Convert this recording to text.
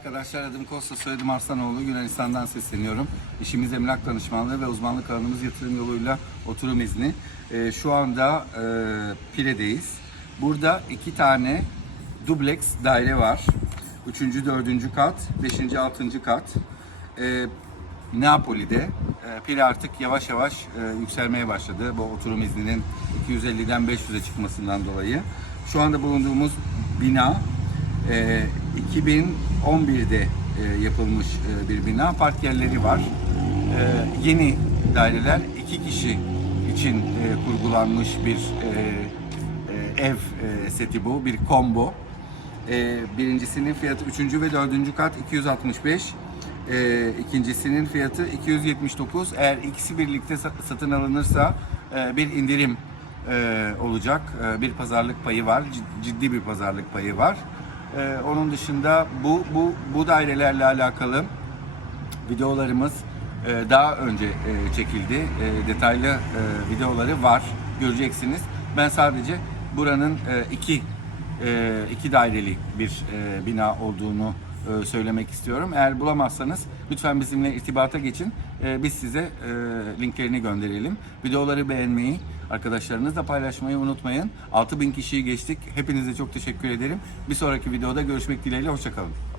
Arkadaşlar adım Kosta, soyadım Arslanoğlu. Yunanistan'dan sesleniyorum. İşimiz emlak danışmanlığı ve uzmanlık alanımız yatırım yoluyla oturum izni. Ee, şu anda e, Pire'deyiz. Burada iki tane dubleks daire var. Üçüncü, dördüncü kat, beşinci, altıncı kat. Ee, Neapoli'de. E, Pire artık yavaş yavaş e, yükselmeye başladı. Bu oturum izninin 250'den 500'e çıkmasından dolayı. Şu anda bulunduğumuz bina e, 2011'de e, yapılmış e, bir bina. Park yerleri var. E, yeni daireler iki kişi için e, kurgulanmış bir e, e, ev e, seti bu. Bir combo. E, birincisinin fiyatı üçüncü ve dördüncü kat 265. E, ikincisinin fiyatı 279. Eğer ikisi birlikte sa- satın alınırsa e, bir indirim e, olacak. E, bir pazarlık payı var. Cid- Ciddi bir pazarlık payı var. E, onun dışında bu bu bu dairelerle alakalı videolarımız e, daha önce e, çekildi. E, detaylı e, videoları var. Göreceksiniz. Ben sadece buranın e, iki e, iki daireli bir e, bina olduğunu söylemek istiyorum. Eğer bulamazsanız lütfen bizimle irtibata geçin. E, biz size e, linklerini gönderelim. Videoları beğenmeyi, arkadaşlarınızla paylaşmayı unutmayın. 6000 kişiyi geçtik. Hepinize çok teşekkür ederim. Bir sonraki videoda görüşmek dileğiyle. Hoşçakalın.